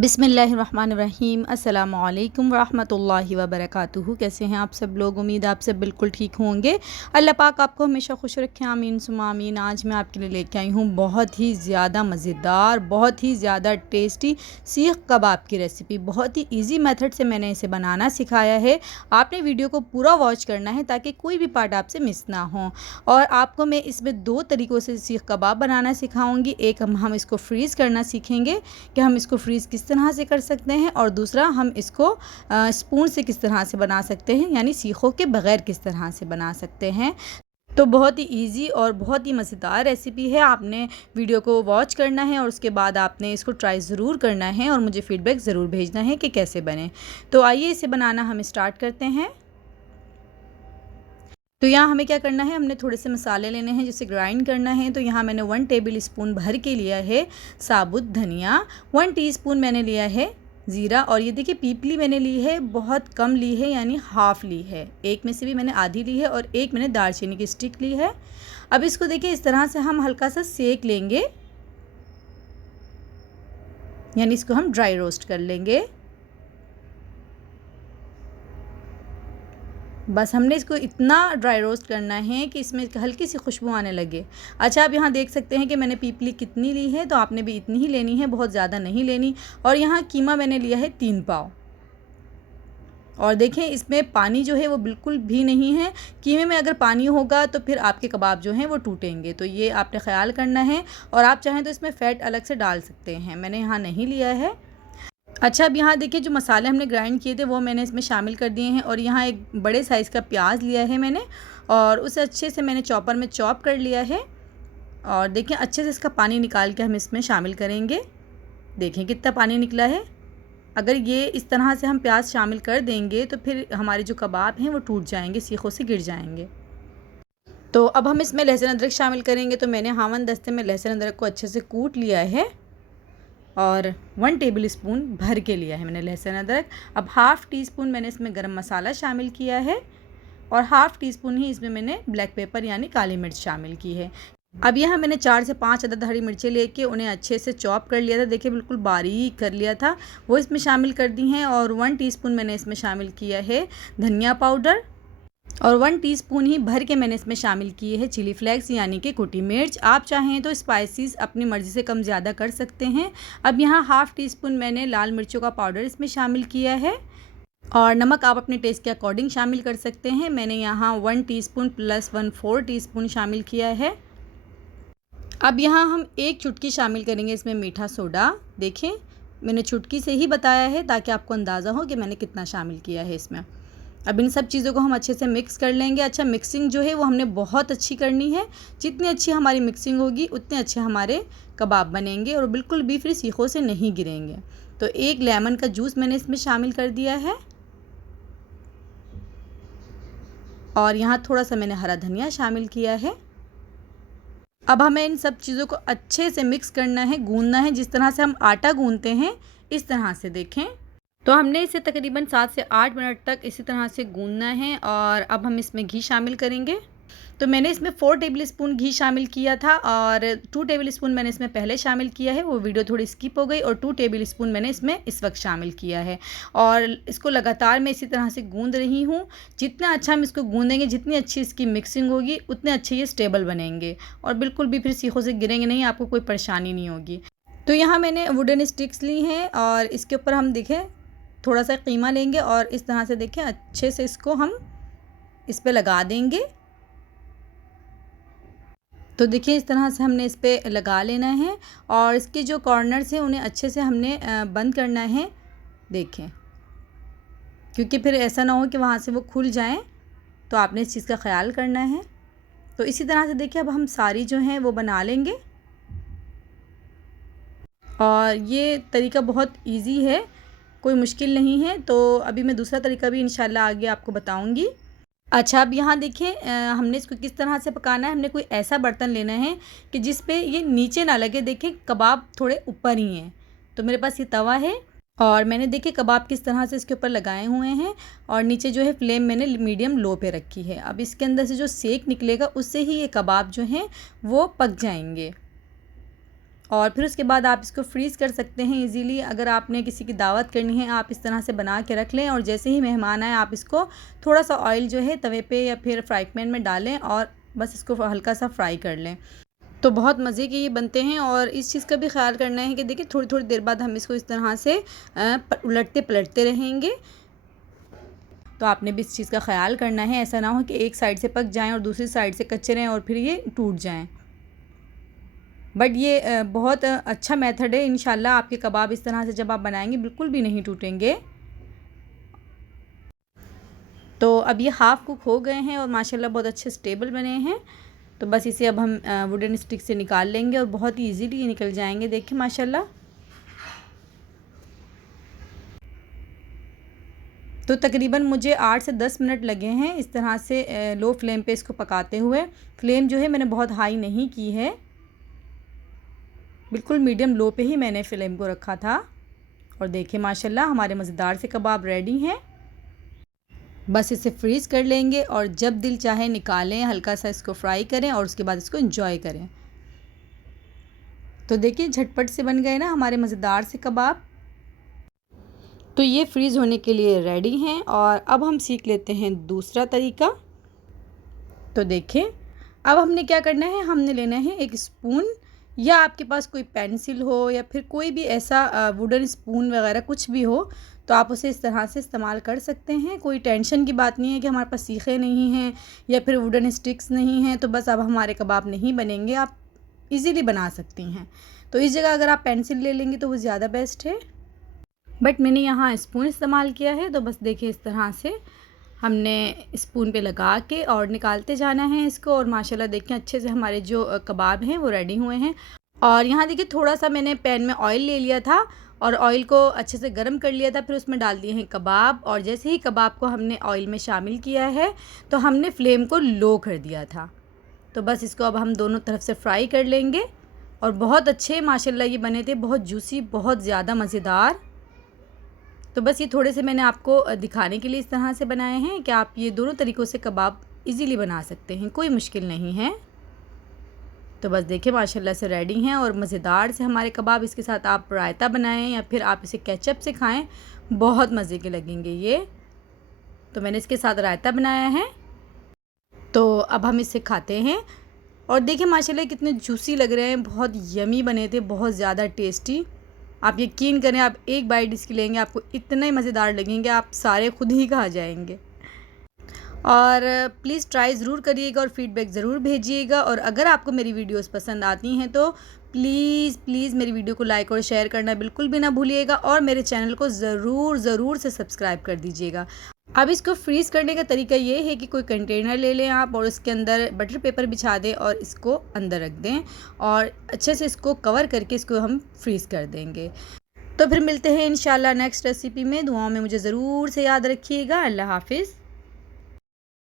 बिस्मिल्लाहिर्रहमानिर्रहीम अस्सलामुअलैकुम वरहमतुल्लाहि वबरकातुहू। कैसे हैं आप सब लोग? उम्मीद आप सब बिल्कुल ठीक होंगे। अल्लाह पाक आपको हमेशा खुश रखें, आमीन सुम्मा आमीन। आज मैं आपके लिए लेके आई हूँ बहुत ही ज़्यादा मज़ेदार, बहुत ही ज़्यादा टेस्टी सीख कबाब की रेसिपी। बहुत ही ईजी मेथड से मैंने इसे बनाना सिखाया है। आपने वीडियो को पूरा वॉच करना है ताकि कोई भी पार्ट आपसे मिस ना हो। और आपको मैं इसमें दो तरीक़ों से सीख कबाब बनाना सिखाऊँगी। एक हम इसको फ्रीज़ करना सीखेंगे कि हम इसको फ्रीज़ किस तरह से कर सकते हैं, और दूसरा हम इसको स्पून से किस तरह से बना सकते हैं, यानी सीखों के बग़ैर किस तरह से बना सकते हैं। तो बहुत ही इजी और बहुत ही मज़ेदार रेसिपी है। आपने वीडियो को वॉच करना है और उसके बाद आपने इसको ट्राई ज़रूर करना है और मुझे फ़ीडबैक ज़रूर भेजना है कि कैसे बने। तो आइए इसे बनाना हम स्टार्ट करते हैं। तो यहाँ हमें क्या करना है, हमने थोड़े से मसाले लेने हैं जिसे ग्राइंड करना है। तो यहाँ मैंने 1 टेबल स्पून भर के लिया है साबुत धनिया, 1 टीस्पून मैंने लिया है ज़ीरा, और ये देखिए पीपली मैंने ली है, बहुत कम ली है, यानी हाफ़ ली है। एक में से भी मैंने आधी ली है और एक मैंने दालचीनी की स्टिक ली है। अब इसको देखिए इस तरह से हम हल्का सा सेक लेंगे, यानी इसको हम ड्राई रोस्ट कर लेंगे। बस हमने इसको इतना ड्राई रोस्ट करना है कि इसमें हल्की सी खुशबू आने लगे। अच्छा, आप यहाँ देख सकते हैं कि मैंने पीपली कितनी ली है, तो आपने भी इतनी ही लेनी है, बहुत ज़्यादा नहीं लेनी। और यहाँ कीमा मैंने लिया है 3 पाव। और देखें इसमें पानी जो है वो बिल्कुल भी नहीं है। कीमे में अगर पानी होगा तो फिर आपके कबाब जो हैं वो टूटेंगे, तो ये आपने ख़्याल करना है। और आप चाहें तो इसमें फ़ैट अलग से डाल सकते हैं, मैंने यहाँ नहीं लिया है। अच्छा, अब यहाँ देखिए जो मसाले हमने ग्राइंड किए थे वो मैंने इसमें शामिल कर दिए हैं। और यहाँ एक बड़े साइज़ का प्याज लिया है मैंने, और उसे अच्छे से मैंने चॉपर में चॉप कर लिया है। और देखिए अच्छे से इसका पानी निकाल के हम इसमें शामिल करेंगे। देखें कितना पानी निकला है। अगर ये इस तरह से हम प्याज शामिल कर देंगे तो फिर हमारे जो कबाब हैं वो टूट जाएंगे, सीखों से गिर जाएंगे। तो अब हम इसमें लहसुन अदरक शामिल करेंगे। तो मैंने हावन दस्ते में लहसुन अदरक को अच्छे से कूट लिया है और 1 टेबल स्पून भर के लिया है मैंने लहसुन अदरक। अब हाफ़ टी स्पून मैंने इसमें गरम मसाला शामिल किया है, और हाफ़ टी स्पून ही इसमें मैंने ब्लैक पेपर यानी काली मिर्च शामिल की है। अब यहाँ मैंने 4 से 5 अदद हरी मिर्चें लेके उन्हें अच्छे से चॉप कर लिया था, देखिए बिल्कुल बारीक कर लिया था, वो इसमें शामिल कर दी हैं। और 1 टीस्पून मैंने इसमें शामिल किया है धनिया पाउडर, और 1 टीस्पून ही भर के मैंने इसमें शामिल किए हैं चिली फ्लेक्स यानी कि कुटी मिर्च। आप चाहें तो स्पाइसेस अपनी मर्ज़ी से कम ज़्यादा कर सकते हैं। अब यहाँ हाफ़ टी स्पून मैंने लाल मिर्चों का पाउडर इसमें शामिल किया है, और नमक आप अपने टेस्ट के अकॉर्डिंग शामिल कर सकते हैं। मैंने यहाँ 1 टीस्पून प्लस 1/4 टीस्पून शामिल किया है। अब यहाँ हम 1 चुटकी शामिल करेंगे इसमें मीठा सोडा। देखें मैंने चुटकी से ही बताया है ताकि आपको अंदाज़ा हो कि मैंने कितना शामिल किया है इसमें। अब इन सब चीज़ों को हम अच्छे से मिक्स कर लेंगे। अच्छा, मिक्सिंग जो है वो हमने बहुत अच्छी करनी है। जितनी अच्छी हमारी मिक्सिंग होगी उतने अच्छे हमारे कबाब बनेंगे और बिल्कुल भी फिर सीखों से नहीं गिरेंगे। तो 1 लेमन का जूस मैंने इसमें शामिल कर दिया है, और यहाँ थोड़ा सा मैंने हरा धनिया शामिल किया है। अब हमें इन सब चीज़ों को अच्छे से मिक्स करना है, गूंदना है, जिस तरह से हम आटा गूंदते हैं इस तरह से। देखें तो हमने इसे तकरीबन 7 से 8 मिनट तक इसी तरह से गूंदना है। और अब हम इसमें घी शामिल करेंगे। तो मैंने इसमें 4 टेबल स्पून घी शामिल किया था, और 2 टेबल स्पून मैंने इसमें पहले शामिल किया है, वो वीडियो थोड़ी स्किप हो गई, और 2 टेबल स्पून मैंने इसमें इस वक्त शामिल किया है। और इसको लगातार मैं इसी तरह से गूंद रही हूँ। जितना अच्छा हम इसको गूंदेंगे, जितनी अच्छी इसकी मिक्सिंग होगी, उतने अच्छे ये स्टेबल बनेंगे और बिल्कुल भी फिर सीखों से गिरेंगे नहीं, आपको कोई परेशानी नहीं होगी। तो यहाँ मैंने वुडन स्टिक्स ली हैं, और इसके ऊपर हम देखें थोड़ा सा कीमा लेंगे और इस तरह से देखें अच्छे से इसको हम इस पे लगा देंगे। तो देखिए इस तरह से हमने इस पे लगा लेना है, और इसके जो कॉर्नर्स हैं उन्हें अच्छे से हमने बंद करना है। देखें, क्योंकि फिर ऐसा ना हो कि वहाँ से वो खुल जाएं, तो आपने इस चीज़ का ख़्याल करना है। तो इसी तरह से देखिए अब हम सारी जो हैं वो बना लेंगे, और ये तरीका बहुत ईजी है, कोई मुश्किल नहीं है। तो अभी मैं दूसरा तरीका भी इंशाल्लाह आगे आपको बताऊंगी। अच्छा, अब यहाँ देखें हमने इसको किस तरह से पकाना है। हमने कोई ऐसा बर्तन लेना है कि जिस पे ये नीचे ना लगे। देखें कबाब थोड़े ऊपर ही हैं, तो मेरे पास ये तवा है, और मैंने देखे कबाब किस तरह से इसके ऊपर लगाए हुए हैं, और नीचे जो है फ्लेम मैंने मीडियम लो पे रखी है। अब इसके अंदर से जो सेक निकलेगा उससे ही ये कबाब जो हैं वो पक जाएंगे। और फिर उसके बाद आप इसको फ्रीज़ कर सकते हैं इजीली। अगर आपने किसी की दावत करनी है, आप इस तरह से बना के रख लें और जैसे ही मेहमान आए आप इसको थोड़ा सा ऑयल जो है तवे पे या फिर फ्राई पैन में डालें और बस इसको हल्का सा फ्राई कर लें। तो बहुत मज़े के ये बनते हैं। और इस चीज़ का भी ख्याल करना है कि देखिए थोड़ी थोड़ी देर बाद हम इसको इस तरह से उलटते पलटते रहेंगे। तो आपने भी इस चीज़ का ख्याल करना है, ऐसा ना हो कि एक साइड से पक जाएं और दूसरी साइड से कच्चे रहें और फिर ये टूट जाएं। बट ये बहुत अच्छा मेथड है। इंशाल्लाह आपके कबाब इस तरह से जब आप बनाएंगे बिल्कुल भी नहीं टूटेंगे। तो अब ये हाफ़ कुक हो गए हैं और माशाल्लाह बहुत अच्छे स्टेबल बने हैं। तो बस इसे अब हम वुडन स्टिक से निकाल लेंगे और बहुत ही ईजीली निकल जाएंगे। देखिए माशाल्लाह। तो तकरीबन मुझे 8 से 10 मिनट लगे हैं इस तरह से लो फ्लेम पे इसको पकाते हुए। फ्लेम जो है मैंने बहुत हाई नहीं की है, बिल्कुल मीडियम लो पे ही मैंने फ्लेम को रखा था। और देखिए माशाल्लाह हमारे मज़ेदार से कबाब रेडी हैं। बस इसे फ्रीज़ कर लेंगे और जब दिल चाहे निकालें, हल्का सा इसको फ्राई करें और उसके बाद इसको एंजॉय करें। तो देखिए झटपट से बन गए ना हमारे मज़ेदार से कबाब। तो ये फ्रीज़ होने के लिए रेडी हैं। और अब हम सीख लेते हैं दूसरा तरीका। तो देखिए अब हमने क्या करना है, हमने लेना है एक स्पून या आपके पास कोई पेंसिल हो या फिर कोई भी ऐसा वुडन स्पून वगैरह कुछ भी हो तो आप उसे इस तरह से इस्तेमाल कर सकते हैं। कोई टेंशन की बात नहीं है कि हमारे पास सीखे नहीं हैं या फिर वुडन स्टिक्स नहीं हैं तो बस अब हमारे कबाब नहीं बनेंगे। आप इजीली बना सकती हैं। तो इस जगह अगर आप पेंसिल ले लेंगे तो वो ज़्यादा बेस्ट है, बट मैंने यहाँ स्पून इस्तेमाल किया है। तो बस देखिए इस तरह से हमने स्पून पे लगा के और निकालते जाना है इसको। और माशाल्लाह देखिए अच्छे से हमारे जो कबाब हैं वो रेडी हुए हैं। और यहाँ देखिए थोड़ा सा मैंने पैन में ऑयल ले लिया था और ऑयल को अच्छे से गर्म कर लिया था, फिर उसमें डाल दिए हैं कबाब। और जैसे ही कबाब को हमने ऑयल में शामिल किया है तो हमने फ्लेम को लो कर दिया था। तो बस इसको अब हम दोनों तरफ से फ्राई कर लेंगे। और बहुत अच्छे माशाल्लाह ये बने थे, बहुत जूसी, बहुत ज़्यादा मज़ेदार। तो बस ये थोड़े से मैंने आपको दिखाने के लिए इस तरह से बनाए हैं कि आप ये दोनों तरीक़ों से कबाब इजीली बना सकते हैं, कोई मुश्किल नहीं है। तो बस देखिए माशाल्लाह से रेडी हैं और मज़ेदार से हमारे कबाब। इसके साथ आप रायता बनाएं या फिर आप इसे केचप से खाएं, बहुत मज़े के लगेंगे ये। तो मैंने इसके साथ रायता बनाया है। तो अब हम इसे खाते हैं और देखिए माशाल्लाह कितने जूसी लग रहे हैं, बहुत यमी बने थे, बहुत ज़्यादा टेस्टी। आप यकीन करें, आप एक बाइट इसकी लेंगे आपको इतने मज़ेदार लगेंगे, आप सारे खुद ही खा जाएंगे। और प्लीज़ ट्राई ज़रूर करिएगा और फ़ीडबैक ज़रूर भेजिएगा। और अगर आपको मेरी वीडियोस पसंद आती हैं तो प्लीज़ मेरी वीडियो को लाइक और शेयर करना बिल्कुल भी ना भूलिएगा और मेरे चैनल को ज़रूर से सब्सक्राइब कर दीजिएगा। अब इसको फ्रीज़ करने का तरीका ये है कि कोई कंटेनर ले लें आप और उसके अंदर बटर पेपर बिछा दें और इसको अंदर रख दें और अच्छे से इसको कवर करके इसको हम फ्रीज़ कर देंगे। तो फिर मिलते हैं इंशाल्लाह नेक्स्ट रेसिपी में। दुआओं में मुझे ज़रूर से याद रखिएगा। अल्लाह हाफ़िज़।